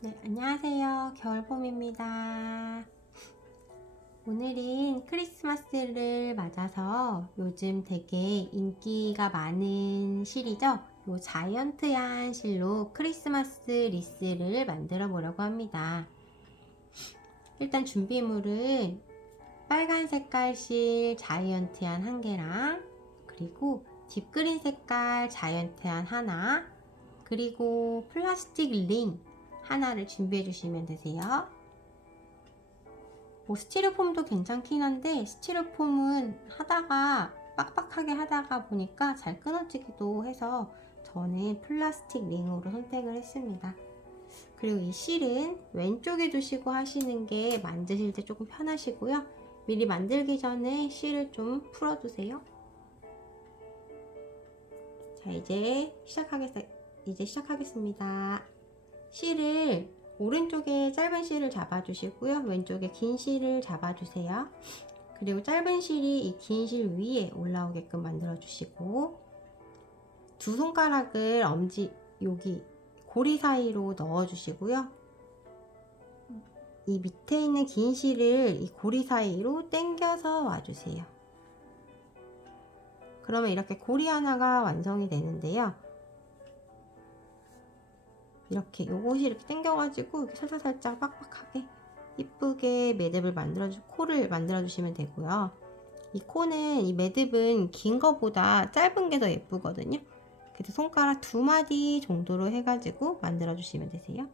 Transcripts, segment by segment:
네, 안녕하세요. 겨울봄입니다. 오늘은 크리스마스를 맞아서 요즘 되게 인기가 많은 실이죠. 요 자이언트한 실로 크리스마스 리스를 만들어 보려고 합니다. 일단 준비물은 빨간 색깔 실 자이언트한 한 개랑, 그리고 딥그린 색깔 자이언트한 하나, 그리고 플라스틱 링 하나를 준비해 주시면 되세요. 뭐 스티로폼도 괜찮긴 한데 스티로폼은 하다가 빡빡하게 하다가 보니까 잘 끊어지기도 해서 저는 플라스틱 링으로 선택을 했습니다. 그리고 이 실은 왼쪽에 두시고 하시는 게 만드실 때 조금 편하시고요. 미리 만들기 전에 실을 좀 풀어두세요. 자, 이제 시작하겠습니다. 실을 오른쪽에 짧은 실을 잡아주시고요. 왼쪽에 긴 실을 잡아주세요. 그리고 짧은 실이 이 긴 실 위에 올라오게끔 만들어주시고, 두 손가락을 엄지 여기 고리 사이로 넣어주시고요. 이 밑에 있는 긴 실을 이 고리 사이로 당겨서 와주세요. 그러면 이렇게 고리 하나가 완성이 되는데요. 이렇게 요것이 이렇게 당겨가지고 이렇게 살짝살짝 빡빡하게 이쁘게 매듭을 코를 만들어주시면 되고요. 이 코는, 이 매듭은 긴 거보다 짧은 게 더 예쁘거든요. 그래서 손가락 2마디 정도로 해가지고 만들어주시면 되세요.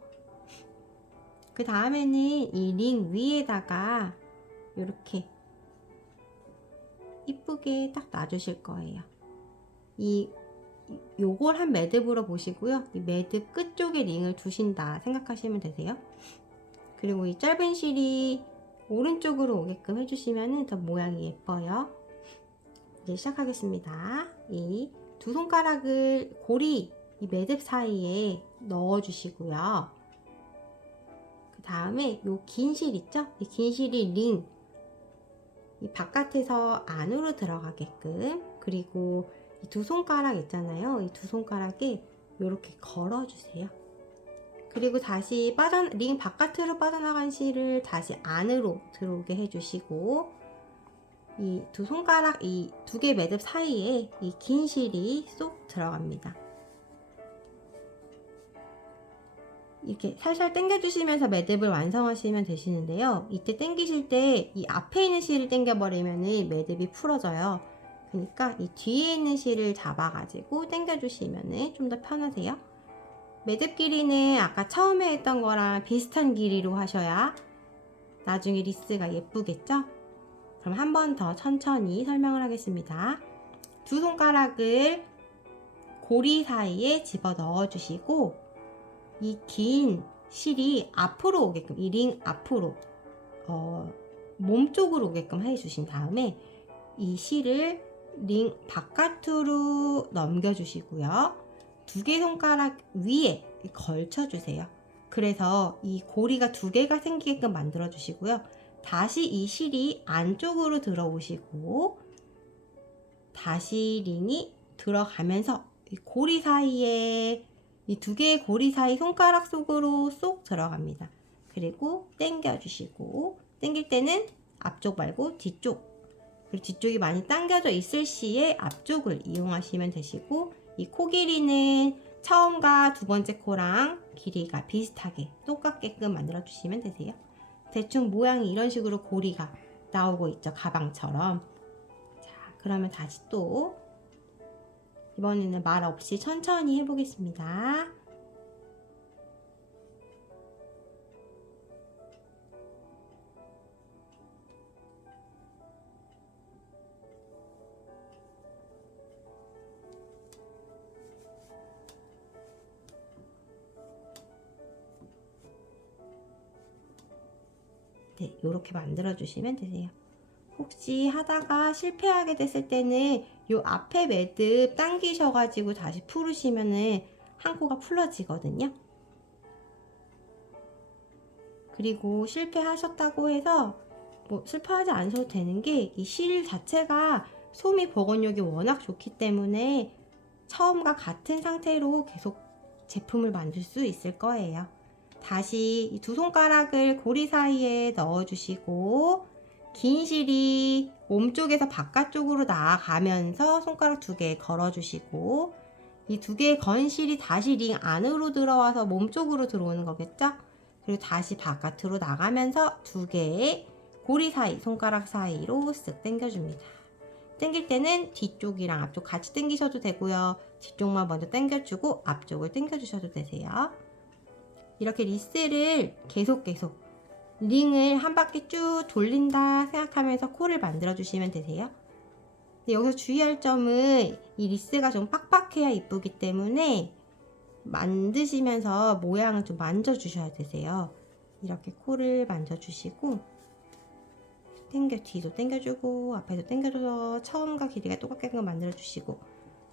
그 다음에는 이 링 위에다가 이렇게 이쁘게 딱 놔주실 거예요. 요걸 한 매듭으로 보시고요. 이 매듭 끝쪽에 링을 두신다 생각하시면 되세요. 그리고 이 짧은 실이 오른쪽으로 오게끔 해주시면 더 모양이 예뻐요. 이제 시작하겠습니다. 이 두 손가락을 고리 이 매듭 사이에 넣어 주시고요. 그 다음에 요 긴 실 있죠? 이 긴 실이 링 이 바깥에서 안으로 들어가게끔, 그리고 이 두 손가락 있잖아요. 이 두 손가락에 이렇게 걸어 주세요. 그리고 다시 링 바깥으로 빠져나간 실을 다시 안으로 들어오게 해주시고, 이 두 손가락 이 두 개 매듭 사이에 이 긴 실이 쏙 들어갑니다. 이렇게 살살 당겨주시면서 매듭을 완성하시면 되시는데요. 이때 당기실 때 이 앞에 있는 실을 당겨버리면 매듭이 풀어져요. 그러니까 이 뒤에 있는 실을 잡아가지고 당겨주시면 좀 더 편하세요. 매듭 길이는 아까 처음에 했던 거랑 비슷한 길이로 하셔야 나중에 리스가 예쁘겠죠? 그럼 한 번 더 천천히 설명을 하겠습니다. 두 손가락을 고리 사이에 집어 넣어 주시고, 이 긴 실이 앞으로 오게끔, 이 링 앞으로 몸 쪽으로 오게끔 해주신 다음에 이 실을 링 바깥으로 넘겨 주시고요. 두 개 손가락 위에 걸쳐 주세요. 그래서 이 고리가 두 개가 생기게끔 만들어 주시고요. 다시 이 실이 안쪽으로 들어오시고, 다시 링이 들어가면서 이 고리 사이에, 이 두 개의 고리 사이 손가락 속으로 쏙 들어갑니다. 그리고 당겨 주시고, 당길 때는 앞쪽 말고 뒤쪽, 그리고 뒤쪽이 많이 당겨져 있을 시에 앞쪽을 이용하시면 되시고, 이 코 길이는 처음과 두 번째 코랑 길이가 비슷하게 똑같게끔 만들어 주시면 되세요. 대충 모양이 이런 식으로 고리가 나오고 있죠, 가방처럼. 자, 그러면 다시 또 이번에는 말 없이 천천히 해보겠습니다. 네, 이렇게 만들어 주시면 되세요. 혹시 하다가 실패하게 됐을 때는 요 앞에 매듭 당기셔가지고 다시 풀으시면은 한 코가 풀어지거든요. 그리고 실패하셨다고 해서 뭐 실패하지 않으셔도 되는 게, 이 실 자체가 솜이 보건력이 워낙 좋기 때문에 처음과 같은 상태로 계속 제품을 만들 수 있을 거예요. 다시 이 두 손가락을 고리 사이에 넣어주시고 긴 실이 몸쪽에서 바깥쪽으로 나아가면서 손가락 2개 걸어주시고 이 2개의 건 실이 다시 링 안으로 들어와서 몸쪽으로 들어오는 거겠죠? 그리고 다시 바깥으로 나가면서 2개의 고리 사이, 손가락 사이로 쓱 당겨줍니다. 당길 때는 뒤쪽이랑 앞쪽 같이 당기셔도 되고요. 뒤쪽만 먼저 당겨주고 앞쪽을 당겨주셔도 되세요. 이렇게 리스를 계속 링을 한 바퀴 쭉 돌린다 생각하면서 코를 만들어 주시면 되세요. 여기서 주의할 점은 이 리스가 좀 빡빡해야 이쁘기 때문에 만드시면서 모양을 좀 만져 주셔야 되세요. 이렇게 코를 만져 주시고 뒤도 당겨주고 앞에도 당겨줘서 처음과 길이가 똑같게 만들어 주시고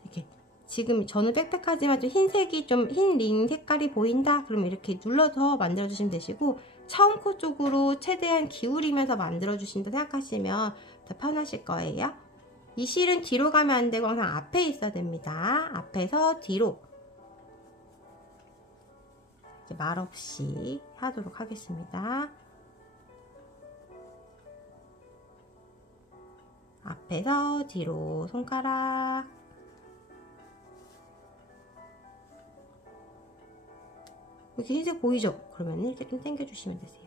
이렇게 지금 저는 빽빽하지만 좀 흰색이 좀 흰 링 색깔이 보인다 그러면 이렇게 눌러서 만들어 주시면 되시고 처음 코 쪽으로 최대한 기울이면서 만들어 주신다 생각하시면 더 편하실 거예요. 이 실은 뒤로 가면 안 되고 항상 앞에 있어야 됩니다. 앞에서 뒤로 말 없이 하도록 하겠습니다. 앞에서 뒤로 손가락 이렇게 흰색 보이죠? 그러면 이렇게 좀 당겨주시면 되세요.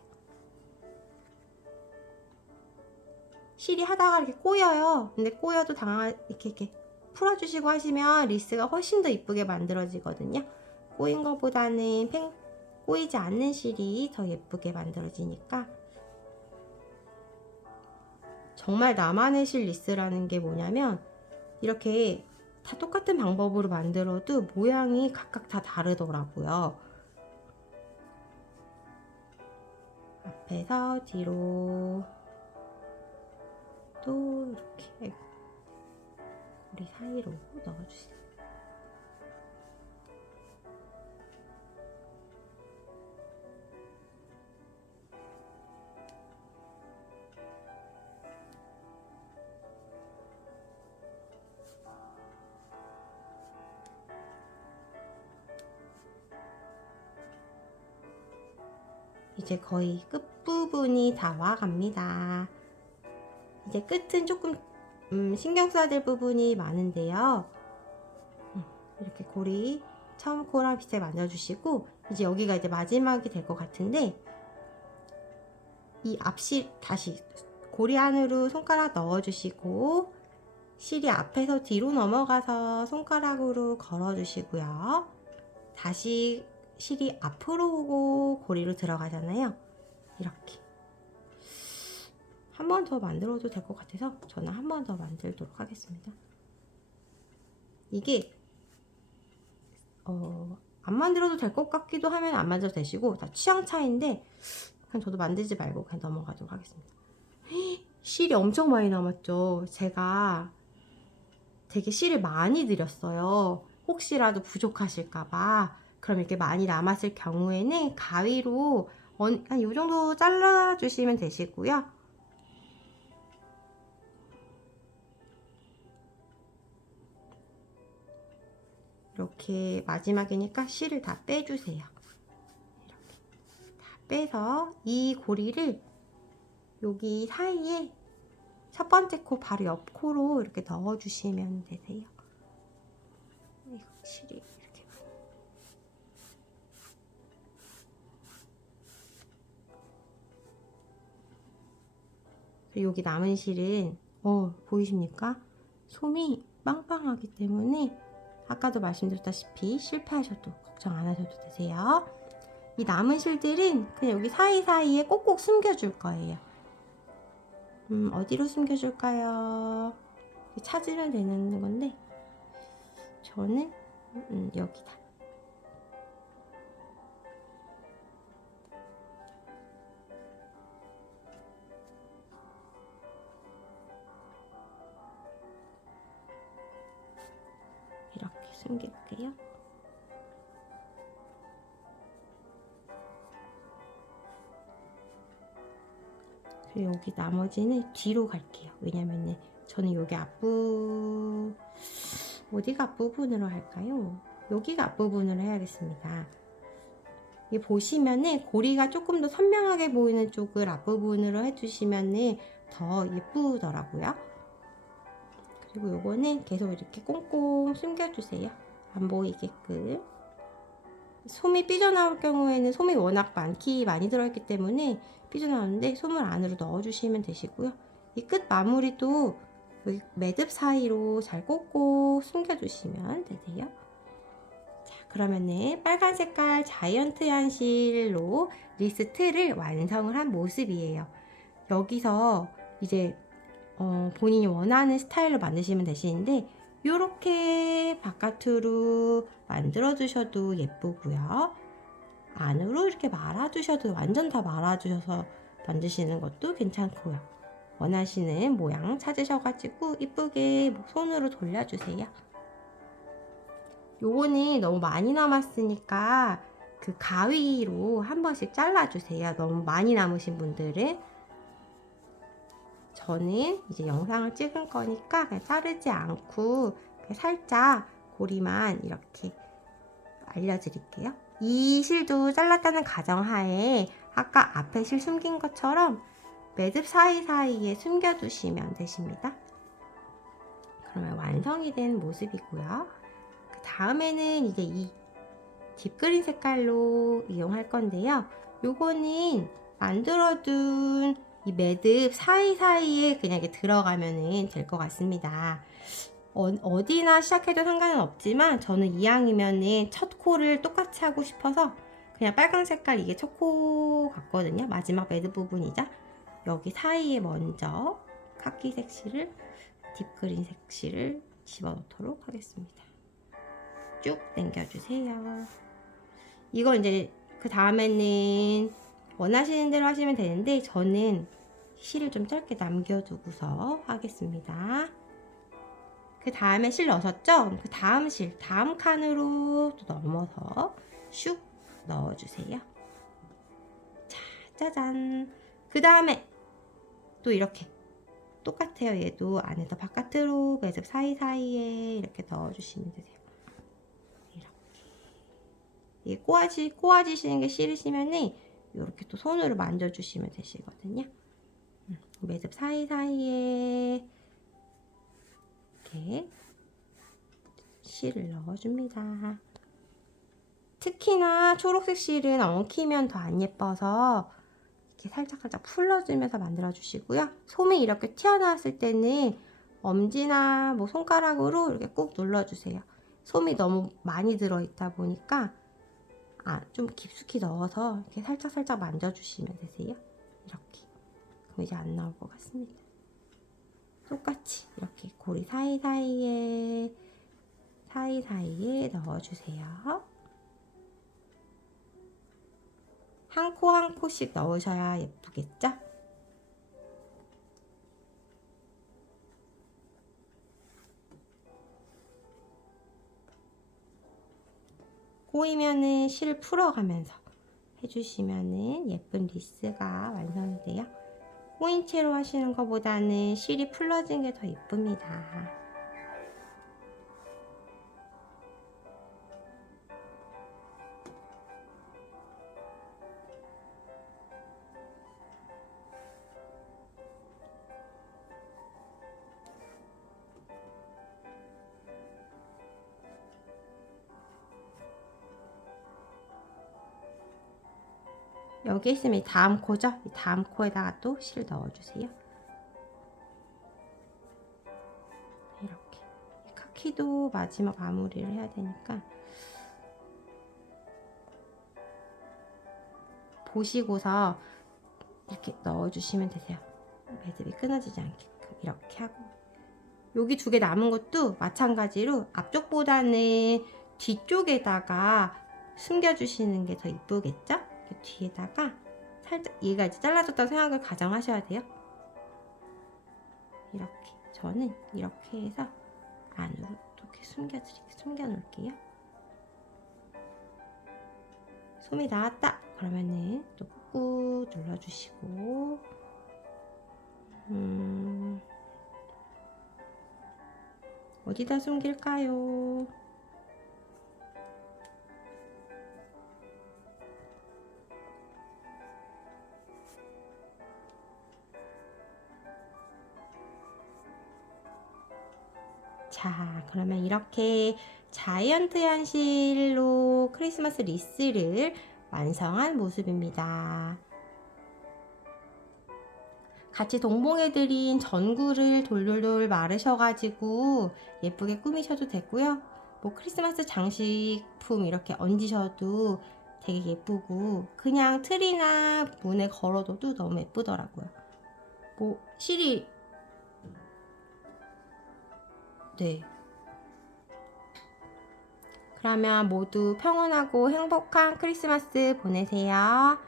실이 하다가 이렇게 꼬여요. 근데 꼬여도 이렇게 풀어주시고 하시면 리스가 훨씬 더 이쁘게 만들어지거든요. 꼬인 것보다는 꼬이지 않는 실이 더 예쁘게 만들어지니까 정말 나만의 실 리스라는 게 뭐냐면 이렇게 다 똑같은 방법으로 만들어도 모양이 각각 다 다르더라고요. 앞에서 뒤로 또 이렇게 고리 사이로 넣어주세요. 이제 거의 끝부분이 다 와갑니다. 이제 끝은 조금 신경 써야 될 부분이 많은데요. 이렇게 고리 처음 코랑 비슷하게 만들어주시고 이제 여기가 이제 마지막이 될 것 같은데 이 앞실 다시 고리 안으로 손가락 넣어주시고 실이 앞에서 뒤로 넘어가서 손가락으로 걸어주시고요. 다시 실이 앞으로 오고 고리로 들어가잖아요. 이렇게 한 번 더 만들어도 될 것 같아서 저는 한 번 더 만들도록 하겠습니다. 이게 안 만들어도 될 것 같기도 하면 안 만들어도 되시고 다 취향 차이인데 그냥 저도 만들지 말고 그냥 넘어가도록 하겠습니다. 실이 엄청 많이 남았죠. 제가 되게 실을 많이 들였어요. 혹시라도 부족하실까봐. 그럼 이렇게 많이 남았을 경우에는 가위로 한 이 정도 잘라주시면 되시고요. 이렇게 마지막이니까 실을 다 빼주세요. 이렇게 다 빼서 이 고리를 여기 사이에 첫 번째 코 바로 옆 코로 이렇게 넣어주시면 되세요. 이거 실이 이렇게 그리고 여기 남은 실은 보이십니까? 솜이 빵빵하기 때문에 아까도 말씀드렸다시피 실패하셔도 걱정 안 하셔도 되세요. 이 남은 실들은 그냥 여기 사이사이에 꼭꼭 숨겨줄 거예요. 어디로 숨겨줄까요? 찾으면 되는 건데 저는 여기다. 이렇게 숨길게요. 그리고 여기 나머지는 뒤로 갈게요. 왜냐면은 저는 여기 어디가 앞부분으로 할까요? 여기가 앞부분으로 해야겠습니다. 이 보시면은 고리가 조금 더 선명하게 보이는 쪽을 앞부분으로 해주시면은 더 예쁘더라고요. 그리고 요거는 계속 이렇게 꽁꽁 숨겨주세요. 안 보이게끔. 솜이 삐져나올 경우에는 솜이 워낙 많이 들어있기 때문에 삐져나오는데 솜을 안으로 넣어주시면 되시고요. 이 끝 마무리도 여기 매듭 사이로 잘 꽂고 숨겨주시면 되세요. 자, 그러면은 빨간 색깔 자이언트 한실로 리스트를 완성을 한 모습이에요. 여기서 이제 본인이 원하는 스타일로 만드시면 되시는데 이렇게 바깥으로 만들어 주셔도 예쁘고요. 안으로 이렇게 말아 주셔도 완전 다 말아 주셔서 만드시는 것도 괜찮고요. 원하시는 모양 찾으셔가지고 이쁘게 손으로 돌려주세요. 요거는 너무 많이 남았으니까 그 가위로 한 번씩 잘라주세요. 너무 많이 남으신 분들은. 저는 이제 영상을 찍은 거니까 그냥 자르지 않고 그냥 살짝 고리만 이렇게 알려드릴게요. 이 실도 잘랐다는 가정하에 아까 앞에 실 숨긴 것처럼 매듭 사이사이에 숨겨두시면 되십니다. 그러면 완성이 된 모습이고요. 그 다음에는 이제 이 딥그린 색깔로 이용할 건데요. 요거는 만들어둔 이 매듭 사이사이에 그냥 이렇게 들어가면 될 것 같습니다. 어디나 시작해도 상관은 없지만 저는 이왕이면은 첫 코를 똑같이 하고 싶어서 그냥 빨강 색깔 이게 첫 코 같거든요. 마지막 매듭 부분이자 여기 사이에 먼저 카키색 실을 딥그린 색실을 집어넣도록 하겠습니다. 쭉 당겨주세요. 이거 이제 그 다음에는 원하시는 대로 하시면 되는데 저는 실을 좀 짧게 남겨두고서 하겠습니다. 그 다음에 실 넣으셨죠? 그 다음 실, 다음 칸으로 또 넘어서 슉 넣어주세요. 자, 짜잔. 그 다음에 또 이렇게 똑같아요. 얘도 안에서 바깥으로 매듭 사이사이에 이렇게 넣어주시면 되세요. 이게 꼬아지시는 게 싫으시면은 이렇게 또 손으로 만져주시면 되시거든요. 매듭 사이사이에 이렇게 실을 넣어줍니다. 특히나 초록색 실은 엉키면 더 안 예뻐서 이렇게 살짝살짝 풀러주면서 만들어주시고요. 솜이 이렇게 튀어나왔을 때는 엄지나 뭐 손가락으로 이렇게 꾹 눌러주세요. 솜이 너무 많이 들어있다 보니까 좀 깊숙이 넣어서 이렇게 살짝살짝 만져주시면 되세요. 이렇게. 그럼 이제 안 나올 것 같습니다. 똑같이 이렇게 고리 사이사이에 넣어주세요. 한 코 한 코씩 넣으셔야 예쁘겠죠? 꼬이면은 실 풀어가면서 해주시면은 예쁜 리스가 완성이 돼요. 꼬인 채로 하시는 것보다는 실이 풀러진 게 더 예쁩니다. 여기 있으면 이 다음 코죠? 이 다음 코에다가 또 실 넣어주세요. 이렇게. 카키도 마지막 마무리를 해야 되니까 보시고서 이렇게 넣어주시면 되세요. 매듭이 끊어지지 않게끔 이렇게 하고 여기 두 개 남은 것도 마찬가지로 앞쪽보다는 뒤쪽에다가 숨겨주시는 게 더 이쁘겠죠? 뒤에다가 살짝 얘가 이제 잘라졌다고 생각을 가정하셔야 돼요. 이렇게 저는 이렇게 해서 안으로 이렇게 숨겨놓을게요. 솜이 나왔다 그러면은 또 꾹꾹 눌러주시고 어디다 숨길까요? 자, 그러면 이렇게 자이언트한 실로 크리스마스 리스를 완성한 모습입니다. 같이 동봉해드린 전구를 돌돌돌 마르셔가지고 예쁘게 꾸미셔도 되고요. 뭐 크리스마스 장식품 이렇게 얹으셔도 되게 예쁘고 그냥 트리나 문에 걸어둬도 너무 예쁘더라고요. 뭐 실이 네. 그러면 모두 평온하고 행복한 크리스마스 보내세요.